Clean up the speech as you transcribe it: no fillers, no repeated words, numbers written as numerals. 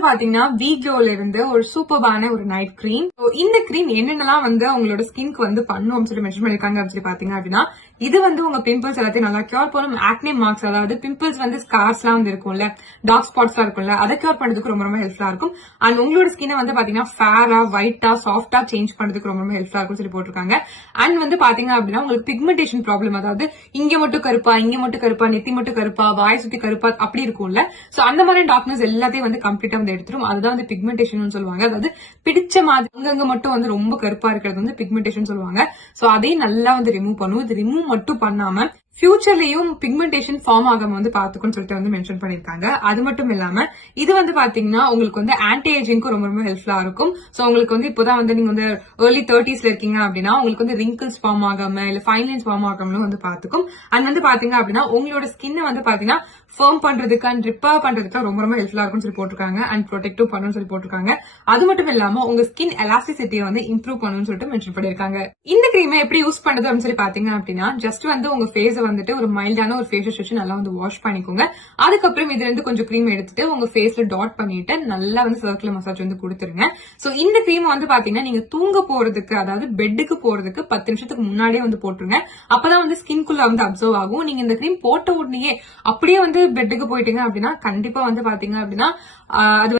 வந்து பாத்தீங்கன்னா வீக்லோல இருந்து ஒரு சூப்பர்பான ஒரு நைட் கிரீம். இந்த கிரீம் என்னென்னலாம் வந்து உங்களோட ஸ்கின்க்கு வந்து பண்ணும் சொல்லி மென்ஷன் பண்ணிருக்காங்க அப்படின்னு சொல்லி பாத்தீங்க அப்படின்னா, இது வந்து உங்க பிம்பிள்ஸ் எல்லாத்தையும் நல்லா கியூர் பண்ணும். ஆக்னே மார்க்ஸ், அதாவது பிம்பிள்ஸ் வந்து ஸ்கார்ஸ் எல்லாம் வந்து இருக்கும்ல, டார்க் ஸ்பாட்ஸ் எல்லாம் இருக்கும்ல, அதை கியூர் பண்றதுக்கு ரொம்ப ரொம்ப ஹெல்ப்ஃபுல்லா இருக்கும். அண்ட் உங்களோட ஸ்கின் வந்து பாத்தீங்கன்னா ஃபேரா, ஒயிட்டா, சாஃப்டா சேஞ்ச் பண்றதுக்கு ரொம்ப ரொம்ப ஹெல்ப்ஃபுல்லா இருக்கும் சொல்லி போட்டிருக்காங்க. அண்ட் வந்து பாத்தீங்க அப்படின்னா உங்களுக்கு பிக்மெண்டேஷன் ப்ராப்ளம், அதாவது இங்க மட்டும் கருப்பா, இங்க மட்டும் கருப்பா, நெத்தி மட்டும் கருப்பா, வாய் சுத்தி கருப்பா அப்படி இருக்கும்ல, சோ அந்த மாதிரி டார்க்னஸ் எல்லாத்தையும் வந்து கம்ப்ளீட்டா வந்து எடுத்துரும். அதுதான் வந்து பிக்மெண்டேஷன் சொல்லுவாங்க. அதாவது பிடிச்ச மாதிரி அங்கங்க மட்டும் வந்து ரொம்ப கருப்பா இருக்கிறது வந்து பிக்மெண்டேஷன் சொல்லுவாங்க. சோ அதையும் நல்லா வந்து ரிமூவ் பண்ணும். இது ரிமூவ் மட்டும் பண்ணாம ஃபியூச்சர்லயும் பிக்மெண்டேஷன் ஃபார்ம் ஆகாம வந்து பாத்துக்கும்னு சொல்லிட்டு வந்து மென்ஷன் பண்ணிருக்காங்க. அது மட்டும் இல்லாம இது வந்து பாத்தீங்கன்னா உங்களுக்கு வந்து ஆன்டி ஏஜிங்க்கு ரொம்ப ரொம்ப ஹெல்ப்ஃபுல்லா இருக்கும். சோ உங்களுக்கு வந்து இப்போதான் வந்து நீங்க வந்து ஏர்லி 30s இருக்கீங்க அப்படின்னா உங்களுக்கு வந்து ரிங்கிள்ஸ் ஃபார்ம் ஆகாம இல்ல ஃபைன் லைன்ஸ் ஃபார்ம் ஆகாமலும் வந்து பாத்துக்கும். அண்ட் வந்து பாத்தீங்க அப்படின்னா உங்களோட ஸ்கின் வந்து பாத்தீங்கன்னா ஃபர்ம் பண்றதுக்கு அண்ட் ரிப்பேர் பண்றதுக்கு ரொம்ப ரொம்ப ஹெல்ப்ஃபுல்லா இருக்கும்னு சொல்லி போட்டிருக்காங்க. அண்ட் ப்ரொடெக்டிவ் பண்ணுன்னு சொல்லி போட்டிருக்காங்க. அது மட்டும் இல்லாம உங்க ஸ்கின் எலாஸ்டிசிட்டியை வந்து இம்ப்ரூவ் பண்ணுன்னு சொல்லிட்டு மென்ஷன் பண்ணிருக்காங்க. இந்த கிரீமை எப்படி யூஸ் பண்றது அப்படின்னு சொல்லி பாத்தீங்க அப்படின்னா, ஜஸ்ட் வந்து உங்க ஃபேஸ வந்துட்டு ஒரு மைல்டான ஒரு ஃபேஸ் வாஷ் நல்லா வந்து வாஷ் பண்ணிக்கோங்க. அதுக்கப்புறம் இதுல இருந்து கொஞ்சம் கிரீம் எடுத்துட்டு உங்க ஃபேஸ்ல டாட் பண்ணிட்டு நல்லா வந்து சர்க்குலர் மசாஜ் வந்து கொடுத்துருங்க. சோ இந்த கிரீம் வந்து பாத்தீங்கன்னா நீங்க தூங்க போறதுக்கு, அதாவது பெட்டுக்கு போறதுக்கு 10 நிமிஷத்துக்கு முன்னாடியே வந்து போட்டுருங்க. அப்பதான் வந்து ஸ்கின்குள்ள வந்து அப்சர்வ் ஆகும். நீங்க இந்த கிரீம் போட்ட உடனே அப்படியே வந்து பெட்டுக்கு போயிட்டீங்க அப்படின்னா கண்டிப்பா வந்து பாத்தீங்க அப்படின்னா அது